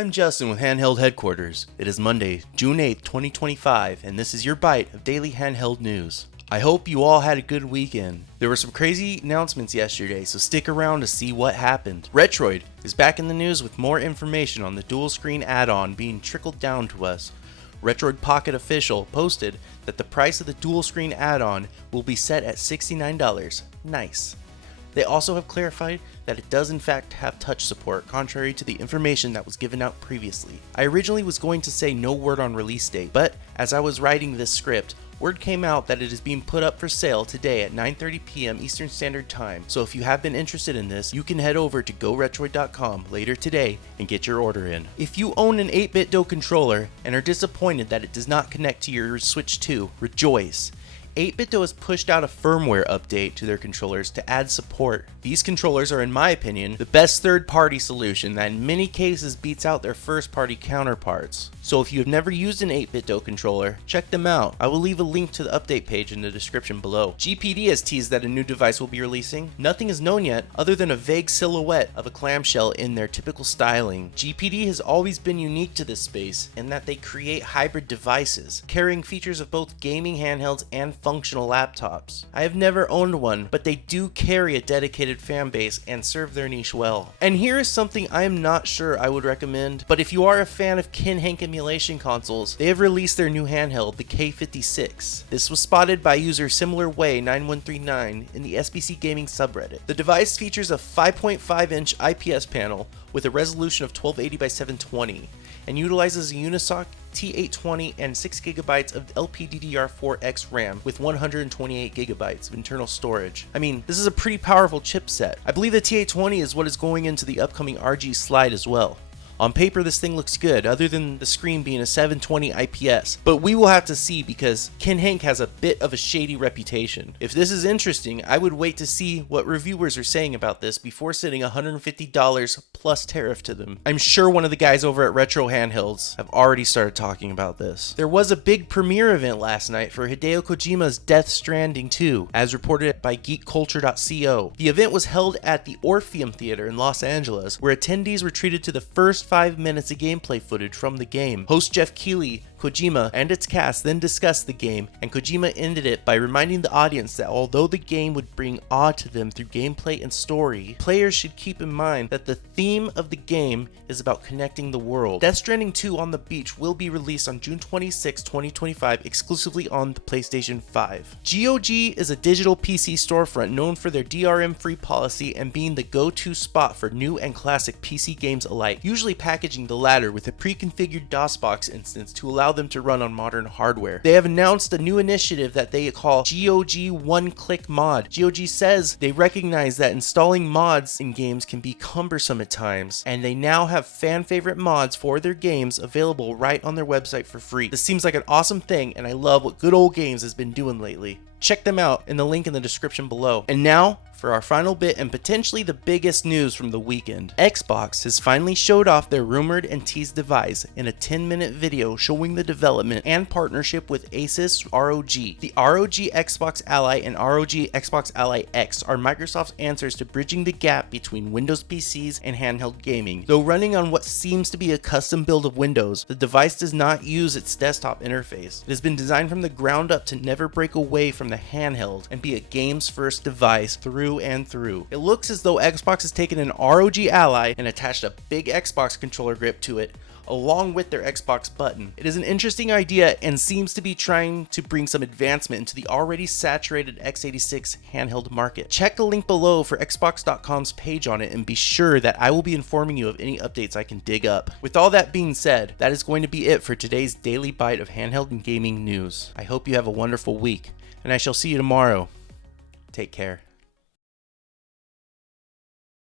I'm Justin with Handheld Headquarters. It is Monday, June 8th, 2025, and this is your bite of daily handheld news. I hope you all had a good weekend. There were some crazy announcements yesterday, so stick around to see what happened. Retroid is back in the news with more information on the dual screen add-on being trickled down to us. Retroid Pocket Official posted that the price of the dual screen add-on will be set at $69. Nice. They also have clarified that it does in fact have touch support, contrary to the information that was given out previously. I originally was going to say no word on release date, but as I was writing this script, word came out that it is being put up for sale today at 9:30 p.m. Eastern Standard Time, so if you have been interested in this, you can head over to GoRetroid.com later today and get your order in. If you own an 8-bit Do controller and are disappointed that it does not connect to your Switch 2, rejoice! 8-bit Do has pushed out a firmware update to their controllers to add support. These controllers are, in my opinion, the best third-party solution that in many cases beats out their first-party counterparts. So if you have never used an 8-bit Do controller, check them out. I will leave a link to the update page in the description below. GPD has teased that a new device will be releasing. Nothing is known yet other than a vague silhouette of a clamshell in their typical styling. GPD has always been unique to this space in that they create hybrid devices, carrying features of both gaming handhelds and functional laptops. I have never owned one, but they do carry a dedicated fan base and serve their niche well. And here is something I am not sure I would recommend, but if you are a fan of Kinhank emulation consoles, they have released their new handheld, the K56. This was spotted by user SimilarWay9139 in the SBC Gaming subreddit. The device features a 5.5-inch IPS panel with a resolution of 1280 by 720 and utilizes a Unisoc T820 and 6GB of LPDDR4X RAM with 128GB of internal storage. I mean, this is a pretty powerful chipset. I believe the T820 is what is going into the upcoming RG slide as well. On paper, this thing looks good, other than the screen being a 720 IPS, but we will have to see because Kinhank has a bit of a shady reputation. If this is interesting, I would wait to see what reviewers are saying about this before sending $150 plus tariff to them. I'm sure one of the guys over at Retro Handhelds have already started talking about this. There was a big premiere event last night for Hideo Kojima's Death Stranding 2, as reported by geekculture.co. The event was held at the Orpheum Theater in Los Angeles, where attendees were treated to the first 5 minutes of gameplay footage from the game. Host Jeff Keighley, Kojima, and its cast then discussed the game, and Kojima ended it by reminding the audience that although the game would bring awe to them through gameplay and story, players should keep in mind that the theme of the game is about connecting the world. Death Stranding 2 on the Beach will be released on June 26, 2025, exclusively on the PlayStation 5. GOG is a digital PC storefront known for their DRM-free policy and being the go-to spot for new and classic PC games alike, usually packaging the latter with a pre-configured DOSBox instance to allow them to run on modern hardware. They have announced a new initiative that they call GOG One-Click Mod. GOG says they recognize that installing mods in games can be cumbersome at times, and they now have fan-favorite mods for their games available right on their website for free. This seems like an awesome thing, and I love what Good Old Games has been doing lately. Check them out in the link in the description below. And now, for our final bit and potentially the biggest news from the weekend. Xbox has finally showed off their rumored and teased device in a 10-minute video showing the development and partnership with Asus ROG. The ROG Xbox Ally and ROG Xbox Ally X are Microsoft's answers to bridging the gap between Windows PCs and handheld gaming. Though running on what seems to be a custom build of Windows, the device does not use its desktop interface. It has been designed from the ground up to never break away from the handheld and be a games first device through and through. It looks as though Xbox has taken an ROG Ally and attached a big Xbox controller grip to it along with their Xbox button. It is an interesting idea and seems to be trying to bring some advancement into the already saturated x86 handheld market. Check the link below for Xbox.com's page on it and be sure that I will be informing you of any updates I can dig up. With all that being said, that is going to be it for today's daily bite of handheld and gaming news. I hope you have a wonderful week, and I shall see you tomorrow. Take care.